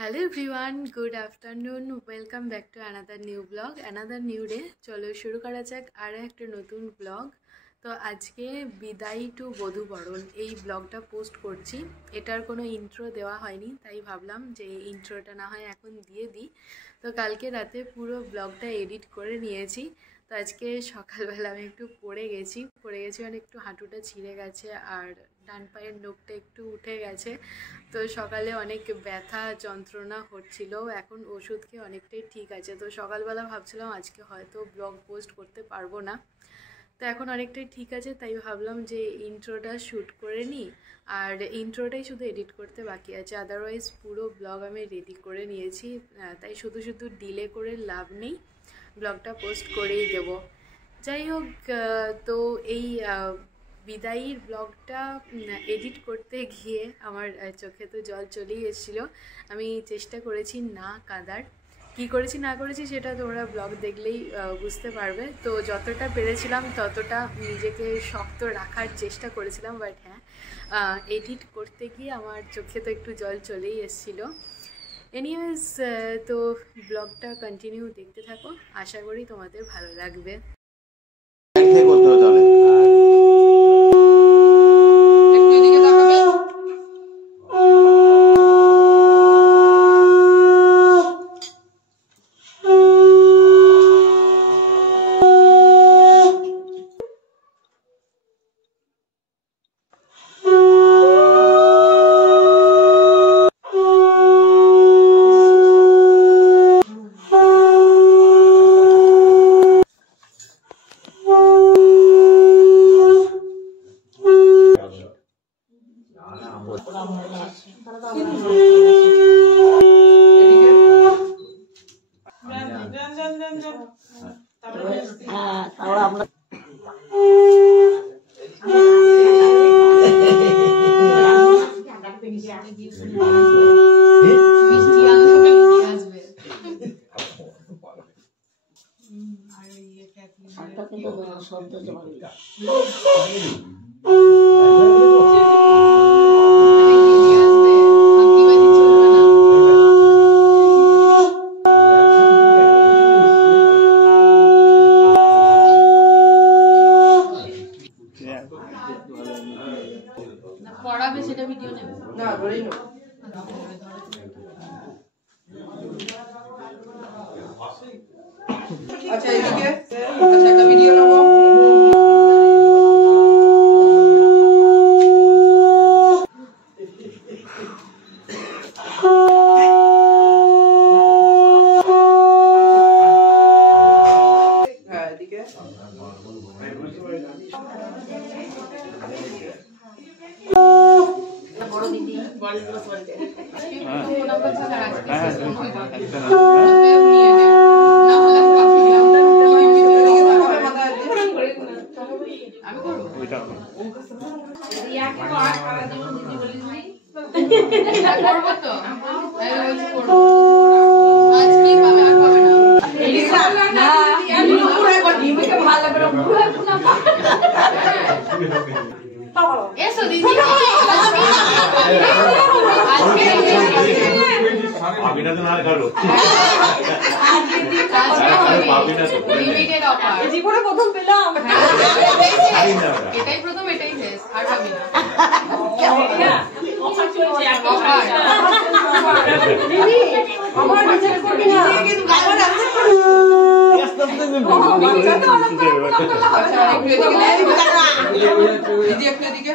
Hello everyone, good afternoon. Welcome back to another new vlog, another new day. চলো শুরু করা যাক আর একটা নতুন ব্লগ। তো আজকে বিদায় টু বধূবরণ এই ব্লগটা পোস্ট করছি। এটার কোনো ইন্ট্রো দেওয়া হয়নি, তাই ভাবলাম যে ইন্ট্রোটা না হয় এখন দিয়ে দিই। তো কালকে রাতে পুরো ব্লগটা এডিট করে নিয়েছি। তো আজকে সকালবেলা আমি একটু পড়ে গেছি মানে একটু হাঁটুটা ছিঁড়ে গেছে আর ডান পায়ের নখটা একটু উঠে গেছে। তো সকালে অনেক ব্যথা যন্ত্রণা হচ্ছিল, এখন ওষুধ খেয়ে অনেকটাই ঠিক আছে। তো সকালবেলা ভাবছিলাম আজকে হয়তো ব্লগ পোস্ট করতে পারবো না, তো এখন অনেকটাই ঠিক আছে, তাই ভাবলাম যে ইন্ট্রোটা শ্যুট করে নিই। আর ইন্ট্রোটাই শুধু এডিট করতে বাকি আছে, আদারওয়াইজ পুরো ব্লগ আমি রেডি করে নিয়েছি। তাই শুধু শুধু ডিলে করে লাভ নেই, ব্লগটা পোস্ট করেই দেব। যাই হোক, তো এই বিদায়ীর ব্লগটা এডিট করতে গিয়ে আমার চোখে তো জল চলেই এসেছিলো। আমি চেষ্টা করেছি না কাঁদার, কী করেছি না করেছি সেটা তোমরা ব্লগ দেখলেই বুঝতে পারবে। তো যতটা পেরেছিলাম ততটা নিজেকে শক্ত রাখার চেষ্টা করেছিলাম, বাট হ্যাঁ, এডিট করতে গিয়ে আমার চোখে তো একটু জল চলেই এসেছিলো। এনিওয়েজ, তো ব্লগটা কন্টিনিউ দেখতে থাকো, আশা করি তোমাদের ভালো লাগবে। পড়াবে সেটা ভিডিও নেবে না, ধরেই না। আচ্ছা এদিকে, আচ্ছা একটা ভিডিও নেব। হ্যাঁ এদিকে বড় দিদি বলগুলো বলতে ফোন নাম্বার ছাড়া আজকে ফোন হয়ে যাবে নিয়ে নে না হলে কপি আমি করব ওইটা রিয়াকে আর খাওয়া দেব দিদি বলিস নি করব তো আমি বলছি করব আজ কি পাবে আর পাবে না না আমি পুরো একবার ডিমকে ভালো করে পুরো না এসো দিদি আজকে পাবিনা তো না করো আজকে পাবিনা তো লিমিটেড অফার জীবনে প্রথম পেলাম, এটাই প্রথম এটাই শেষ, আর পাবিনা অফার চলছে অফার দিদি আমার নিচে করবি না কিন্তু আমার আছে দিদি একটু এদিকে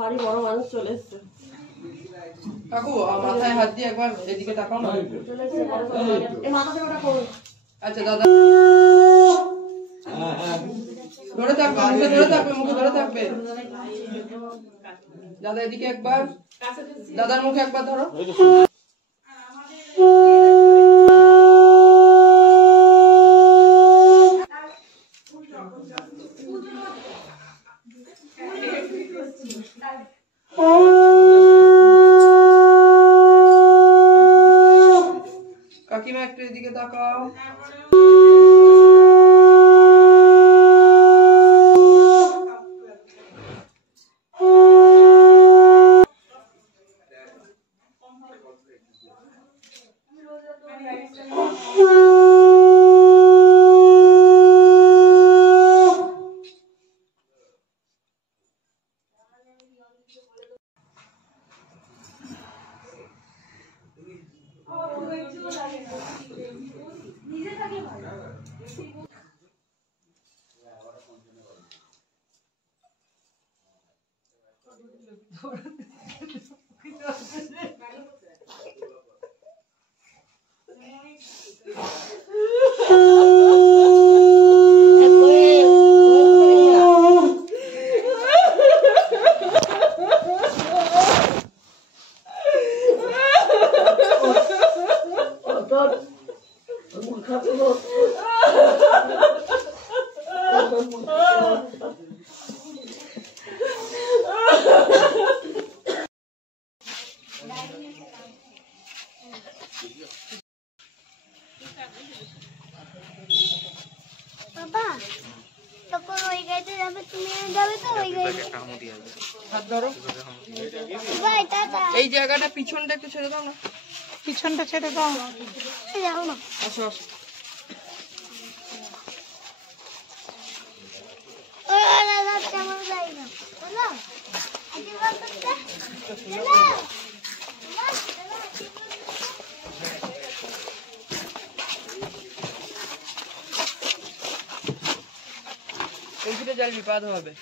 বাড়ি বড় মানুষ চলে এসছে। কাকু মাথায় হাত দিয়ে একবার এদিকে তাকাও না। আচ্ছা দাদা ধরে থাকবে, মুখে ধরে থাকবে, মুখে ধরে থাকবে। দাদা এদিকে একবার, দাদার মুখে একবার ধরো। কাকিমা একটু এদিকে তাকাও। এই জায়গাটা পিছনটা একটু ছেড়ে দাও না, পিছনটা ছেড়ে দাও। আসো আসো। এইদিকে যাই বিপদ হবে।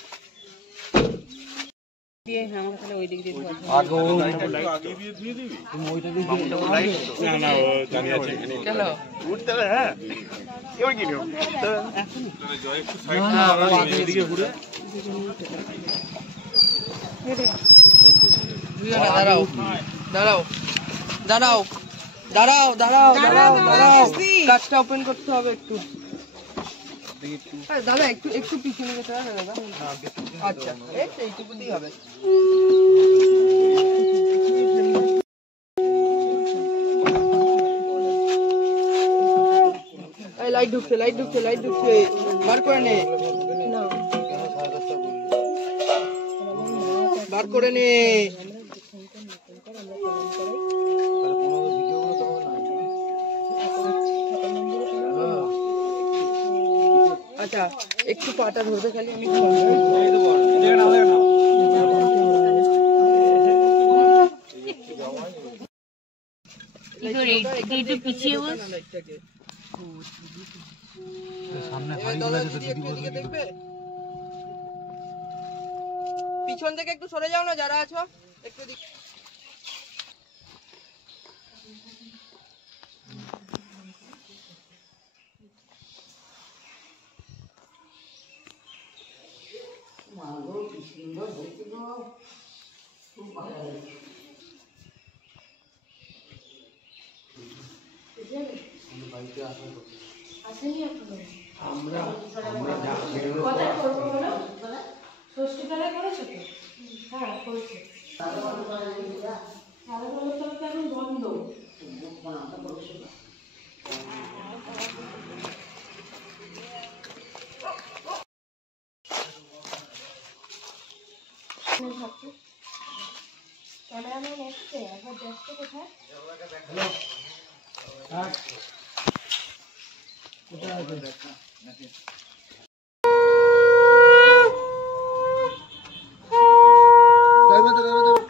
দাঁড়াও দাঁড়াও দাঁড়াও দাঁড়াও দাঁড়াও দাঁড়াও দাঁড়াও, কাজটা ওপেন করতে হবে একটু। দাদা একটু একটু পিছনে যেতে হবে দাদা। আচ্ছা এইটুকু দিয়ে হবে। লাইট ঢুকছে লাইট ঢুকছে লাইট ঢুকছে, বার করে নে বার করে নে। আচ্ছা একটু পাটা ধরবে খালি, আমি পিছিয়ে পিছন থেকে একটু সরে যাও না যারা আছো, একটু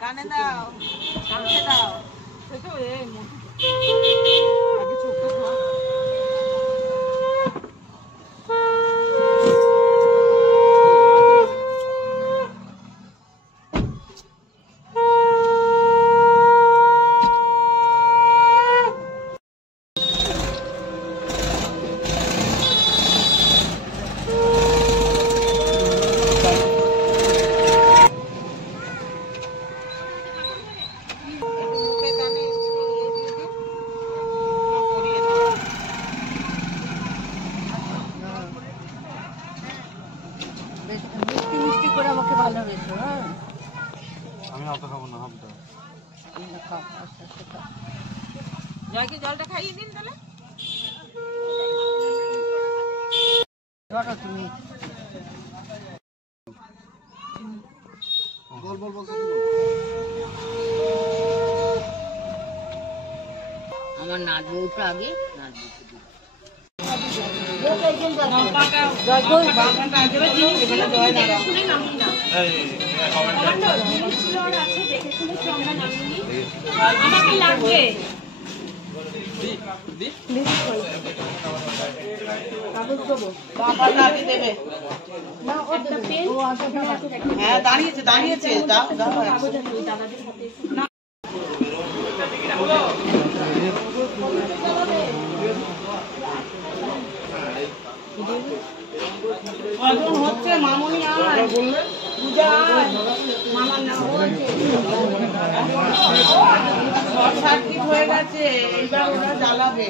কানে দাও কানে দাও আগে ছোট খাও। জলটা খাইয়ে দিন তাহলে। আমার নাচ বউটা আগে নাচ আমাকে লাগবে হ্যাঁ দাঁড়িয়েছে দাঁড়িয়েছে দাও দাও হচ্ছে মামনি আর পূজা মামার নাম শর্ট সার্কিট হয়ে গেছে, এইবার ওরা জ্বালাবে।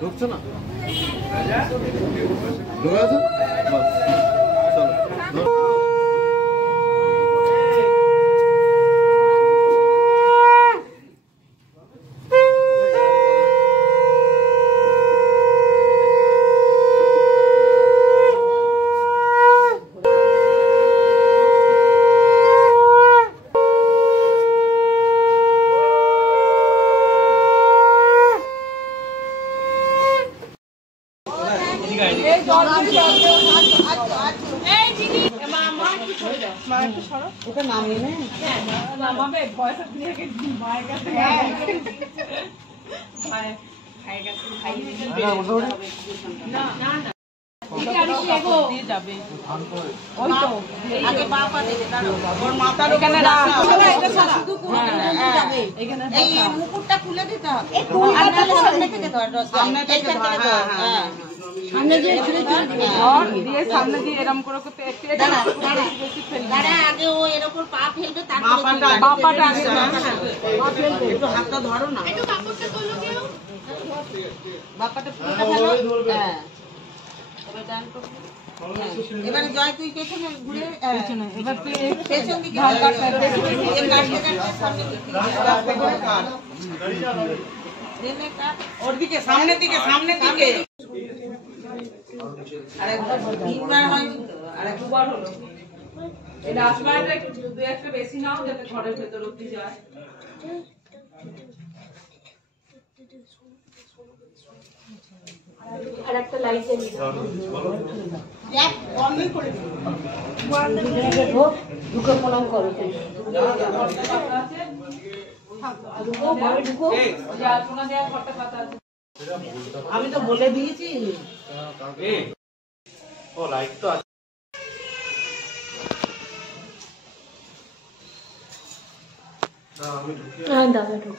ঢুকছে না ঢুকে আছে মুকুটটা খুলে দিতে হবে। সামনে দিয়ে সামনে দিয়ে এরকম করে আগে ও এর উপর পা ফেলবে, তারপরে একটু হাতটা ধরো না, একটু কাপড়টা তোলো কেউ। বাপাটা ফুলটা ফেলো। হ্যাঁ এবারে জয় তুই পেছনে ঘুরে এবার তুই পেছন দিকে ওর দিকে সামনের দিকে সামনের দিকে আরেকবার তিনবার হয় আরেকবার হলো। এই রাসমালাইটা একটু দুই একটা বেশি নাও যাতে ঘরের ভেতর অবধি যায়। আর একটা লাইটে এক বন্ধ করে দিই। ঢুকে প্রণাম করো। আমি তো বলে দিয়েছি। ও লাইট তো আছে। না আমি ঢুকে দাদা ঢুক।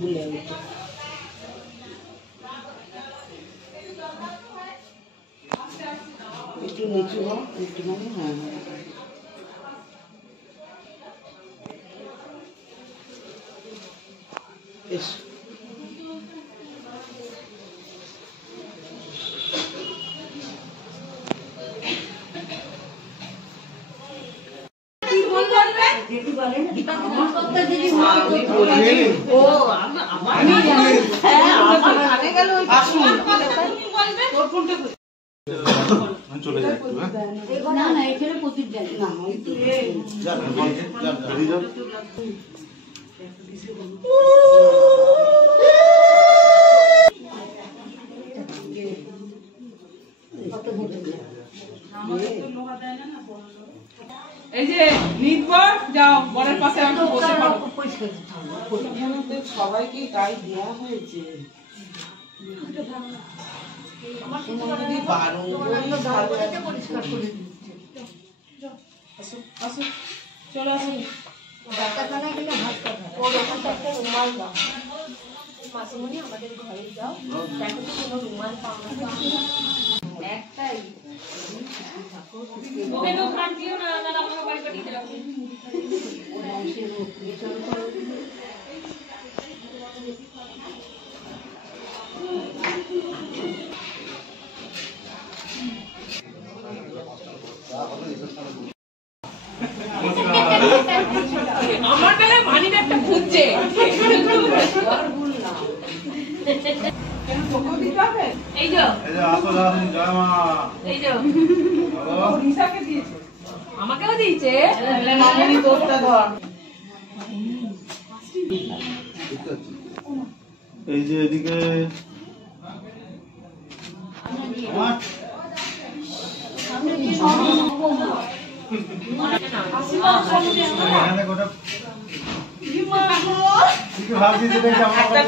দুলে উঠে একটু নিচু হোক একটু মানে হ্যাঁ বেশ চলে যায় না না এখানে প্রচুর জানি না এই যে নিতবার যাও বরের পাশে আমি বসে পড়ো সবাইকে তাই দেয়া হয়েছে আমার যদি 12 পরিষ্কার করে দিচ্ছে আসো আসো চলো আসো ডাক্তারখানা গেলে হাত কাটা ওর ওখানটা একটা রুমাল দাও মাসিমণি আমাদের ঘরে যাও দেখো তো কোনো রুমাল পাও না একটাই ওকে তো খান দিও না না আমাকে বাড়ি পাঠিয়ে দাও ওরা এসে চলো চলো আমার বেলায় মানি ব্যাগটা খুঁজছে এই যে এই যে রিসাকে দিয়েছে আমাকেও দিয়েছে মামনি তোরটা ধর এই যে এদিকে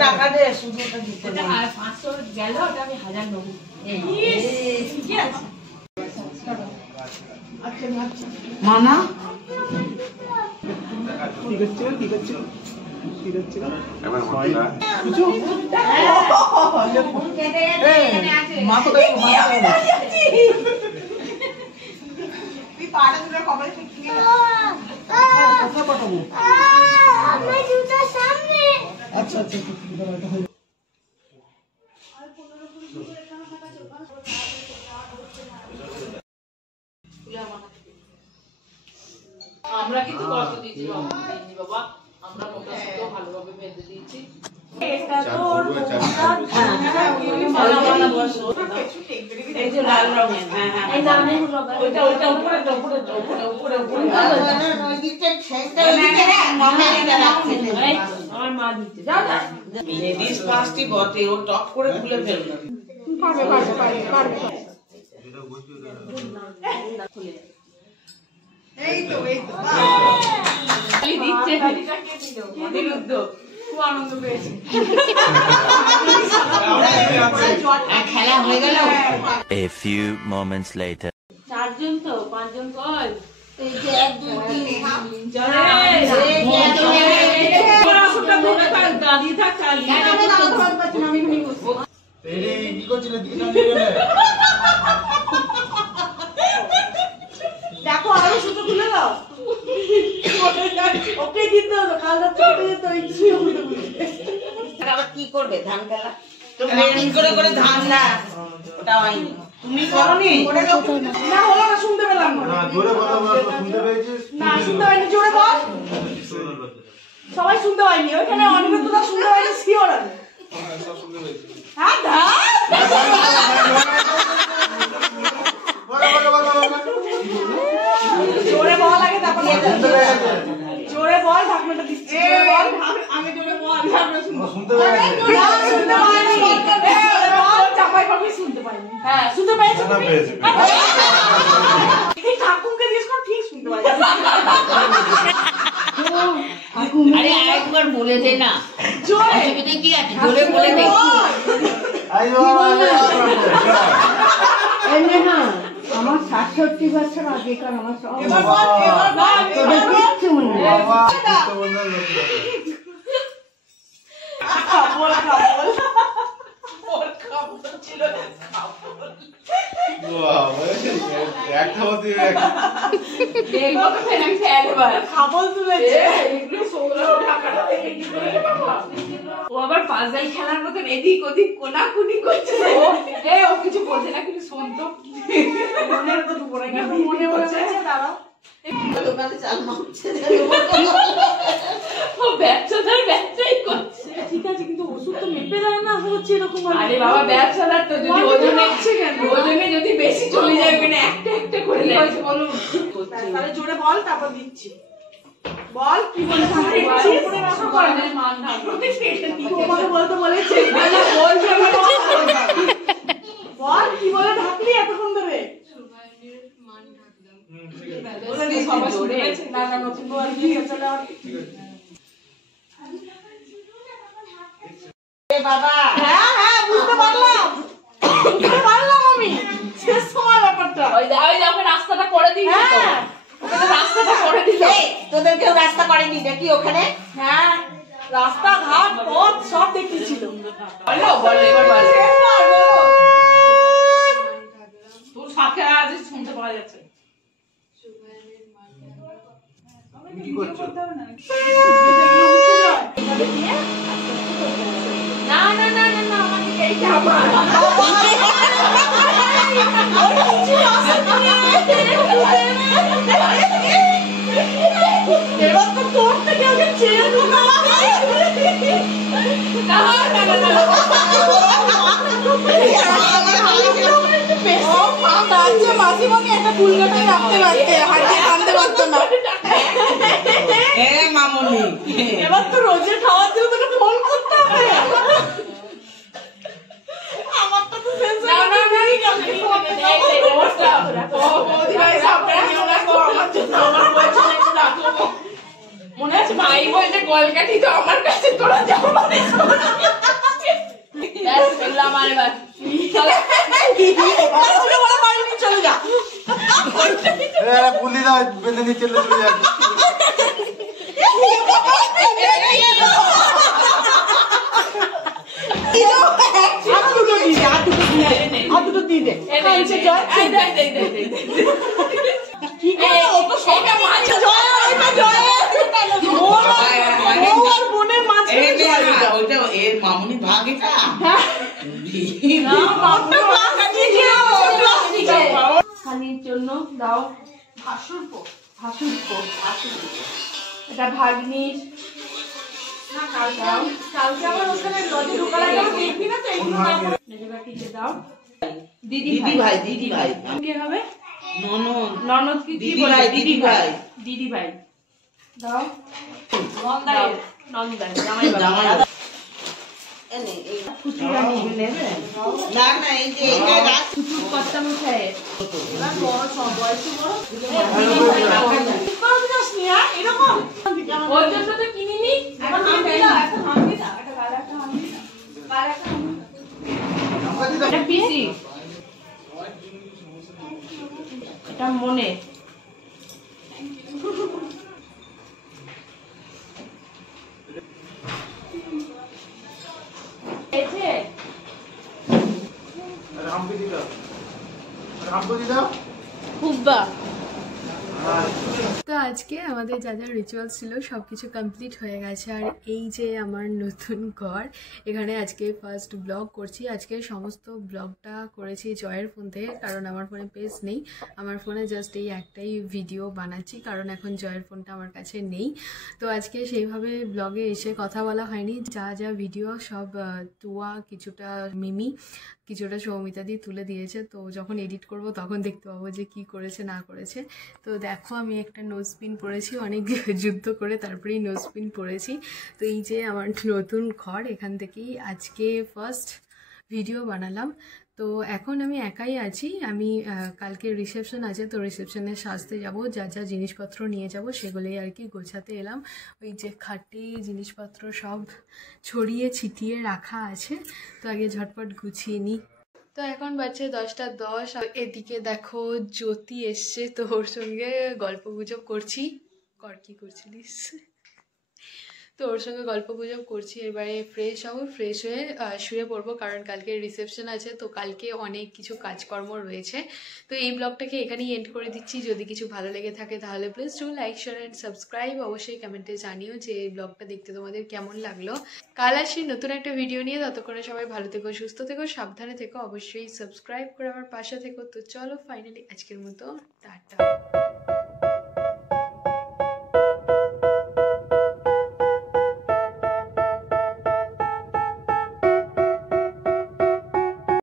টাকা দে শুধু ওটা দিতে না 500 গেল ওটা আমি 1000 নেব কি আছে মানা ঠিক আছে ঠিক আছে ঠিক আছে মা তো দেখো মা তুই পাড়া ধরে কবরে ফেলে দিলি কথা পাঠাবো আমি জুতা সামনে আচ্ছা আচ্ছা আমরা কিন্তু কষ্ট দিয়েছি বাবা আমরা মোটা সুতো ভালোভাবে বেঁধে দিয়েছি এটা তোর এই যে লাল রঙের হ্যাঁ হ্যাঁ এই দামে ওইটা ওইটা উপরে উপরে উপরে উপরে উপরে ওই দিকটা ছেঁকটা মামা রাখছে আমার মা দিচ্ছে যাও না লেডিস পাঁচটি বটে ও টপ করে খুলে ফেললো পারবে পারবে পারবে পারবে এই তো খালি দিচ্ছে বিরুদ্ধ খুব আনন্দ পেয়েছি খেলা হয়ে গেল A few moments later. চারজন তো পাঁচজন কল এই যে 1 2 3 দাঁড়িয়ে থাক দেখো আরো সুতো খুলে দাও ওকে দিতে হবে কালটা চলে যেত আবার কি করবে ধান খেলা তুমি করে করে ধান না ওটা হয়নি তুমি করনি না হলো না শুনতে পেলাম না জোরে কথা বল শুনতে পেয়েছিস না শুনতে পাইনি জোরে বল সবাই শুনতে পাইনি ওখানে অনিমেষটা শুনতে পাইনি সিওর আছে সব শুনতে পেয়েছি হ্যাঁ জোরে বল আগে তারপর জোরে বল ঢাকনাটা দিচ্ছি জোরে বল আমি জোরে বল শুনতে পেয়েছি শুনতে পাইনি বল চাপাই পাবি শুনতে পাইনি হ্যাঁ শুনতে পেয়েছি না পেয়েছি এই ঠাকুরকে জিজ্ঞেস কর ঠিক শুনতে পাইনি আরে একবার বলে দে না জোরে অসুবিধা কি আছে জোরে বলে দে এমনি না আমার ৬৭ বছর আগেকার আমার সব এবার বল কিচ্ছু মনে নেই বাবা খাবল তুলেছে ও আবার পাজল খেলার মতন এদিক ওদিক কোনাকুনি করছে ও কিছু বলছে না, কিছু শুনতো মনের তো দুপুরে মনে হচ্ছে দাঁড়াও দোকানে চাল মাপছে ও ব্যবসাদার ব্যবসাই করছে। ঠিক আছে, কিন্তু ওষুধ তো মেপে দেয় না হচ্ছে এরকম। আরে বাবা ব্যবসাদার তো যদি ওজনে যদি বেশি চলে যায় মানে একটা একটা করে দিয়েছে বলুন। তাহলে জোরে বল, তারপর দিচ্ছি। বল কি বলে দিচ্ছি? কোরআনের মান ঢাকলো তোমাকে বলতে বলেছে না, বলছে বল কি বলে ঢাকলি এতক্ষণ ধরে? বাবা হ্যাঁ হ্যাঁ বুঝতে পারলাম আমি শেষ সময় ব্যাপারটা ওই রাস্তাটা করে দিই। হ্যাঁ রাস্তাটা করে দিল, তোদের কেউ রাস্তা করেনি নাকি ওখানে? হ্যাঁ রাস্তাঘাট পথ সব দেখিয়েছিল। বলো বলো এবার বলো, তোর সাথে আজ শুনতে পাওয়া যাচ্ছে। কি করছো? না না না না না আমাকে এইটা আবার এবার তো তোর থেকে আগে চেয়ে না মাসিমাকে একটা ফুলগাটাই রাখতে পারতে, হাতে আনতে পারতো না। মামনি এবার তো রোজের খাওয়ার জন্য তোকে ফোন করতে হবে। আমারটা তো শেষ হয়ে মনে আছে ভাই বলছে কলকাতি তো আমার কাছে তোরা যাও মানে চলে যা পুলি দাও, বেঁধে নিয়ে চলে চলে যাবে। মামুনি ভাগ এটা খানির জন্য দাও এটা ভাগ্নির দিদি ভাই কে হবে? ননদ কি দিদি ভাই দাও নন্দাই জামাই না না এই যে এটা ফুচুর কর্তা মশাই ওর জন্য তো কিনিনি। পিসি এটা মনে তো আজকে আমাদের যা যা রিচুয়ালস ছিল সব কিছু কমপ্লিট হয়ে গেছে। আর এই যে আমার নতুন ঘর, এখানে আজকে ফার্স্ট ব্লগ করছি। আজকে সমস্ত ব্লগটা করেছি জয়ের ফোন থেকে, কারণ আমার ফোনে পেজ নেই। আমার ফোনে জাস্ট এই একটাই ভিডিও বানাচ্ছি, কারণ এখন জয়ের ফোনটা আমার কাছে নেই। তো আজকে সেইভাবে ব্লগে এসে কথা বলা হয়নি। যা যা ভিডিও সব তুয়া, কিছুটা মিমি, কিছুটা সৌমিতাদি তুলে দিয়েছে। তো যখন এডিট করব তখন দেখতে পাবো যে কি করেছে না করেছে। তো দেখো আমি একটা নোজ পিন পরেছি, অনেক যুদ্ধ করে তারপরেই নোজ পিন পরেছি। তো এই যে আমার নতুন ঘর, এখান থেকেই আজকে ফার্স্ট ভিডিও বানালাম। তো এখন আমি একাই আছি। আমি কালকে রিসেপশন আছে, তো রিসেপশনে সাজতে যাব। যা যা জিনিসপত্র নিয়ে যাব সেগুলোই আর কি গোছাতে এলাম। ওই যে খাটে জিনিসপত্র সব ছড়িয়ে ছিটিয়ে রাখা আছে, তো আগে ঝটপট গুছিয়ে নিই। তো এখন বাজছে 10:10। এদিকে দেখো জ্যোতি এসছে, তো ওর সঙ্গে গল্প গুজব করছি। কি করছিলিস? তো ওর সঙ্গে গল্প গুজব করছি। এবারে ফ্রেশ হবো, ফ্রেশ হয়ে শুয়ে পড়বো, কারণ কালকে রিসেপশন আছে, তো কালকে অনেক কিছু কাজকর্ম রয়েছে। তো এই ব্লগটাকে এখানেই এন্ড করে দিচ্ছি। যদি কিছু ভালো লেগে থাকে তাহলে please do like, share and subscribe. অবশ্যই কমেন্টে জানিও যে এই ব্লগটা দেখতে তোমাদের কেমন লাগলো। কাল আসি নতুন একটা ভিডিও নিয়ে। ততক্ষণে সবাই ভালো থেকো, সুস্থ থেকো, সাবধানে থেকো। অবশ্যই সাবস্ক্রাইব করে আমার পাশে থেকো। তো চলো ফাইনালি আজকের মতো টাটা।